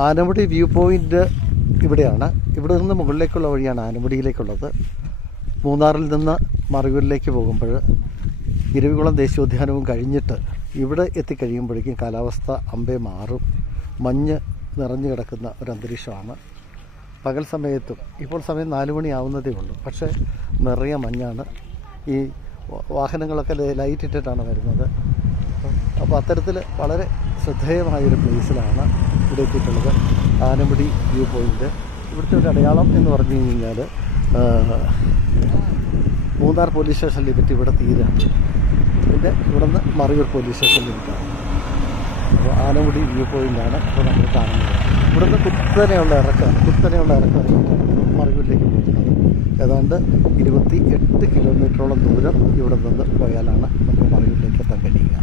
Anamudi view point ഇവിടെയാണ്. ഇവിടെ നിന്ന് മുകളിലേക്കുള്ള വഴിയാണ് ആനമുടിയിലേക്കുള്ളത്. മൂന്നാറിൽ നിന്ന് മറയൂരിലേക്ക് പോകുമ്പോൾ ഇരവികുളം ദേശീയോദ്യാനവും കഴിഞ്ഞിട്ട് ഇവിടെ എത്തിക്കഴിയുമ്പോഴേക്കും കാലാവസ്ഥ അമ്പേ മാറും. മഞ്ഞ് നിറഞ്ഞു കിടക്കുന്ന ഒരു അന്തരീക്ഷമാണ്. പകൽ സമയത്തും ഇപ്പോൾ സമയം 4 മണി ആവുന്നതേ ഉള്ളൂ, പക്ഷേ നിറയെ മഞ്ഞാണ്. ഈ വാഹനങ്ങളൊക്കെ ലൈറ്റ് ഇട്ടിട്ടാണ് വരുന്നത്. അപ്പോൾ അത്തരത്തിൽ വളരെ ശ്രദ്ധേയമായൊരു പ്ലേസിലാണ് ഇവിടെ എത്തിയിട്ടുള്ളത്. Anamudi view point. ഇവിടുത്തെ ഒരു അടയാളം എന്ന് പറഞ്ഞു കഴിഞ്ഞാൽ മൂന്നാർ പോലീസ് സ്റ്റേഷൻ ലിമിറ്റ് ഇവിടെ തീരാണ്. പിന്നെ ഇവിടെ നിന്ന് മറയൂർ പോലീസ് സ്റ്റേഷൻ ലിമിറ്റാണ്. അപ്പോൾ ആനമുടി വ്യൂ പോയിൻ്റാണ് ഇപ്പോൾ നമ്മൾ കാണുന്നത്. ഇവിടുന്ന് കുത്തനെയുള്ള ഇറക്കമാണ് മറയൂരിലേക്ക് പോകുന്നത്. ഏതാണ്ട് 28 കിലോമീറ്ററോളം ദൂരം ഇവിടെ നിന്ന് പോയാലാണ് നമുക്ക് മറയൂരിലേക്ക് എത്താൻ കഴിയുക.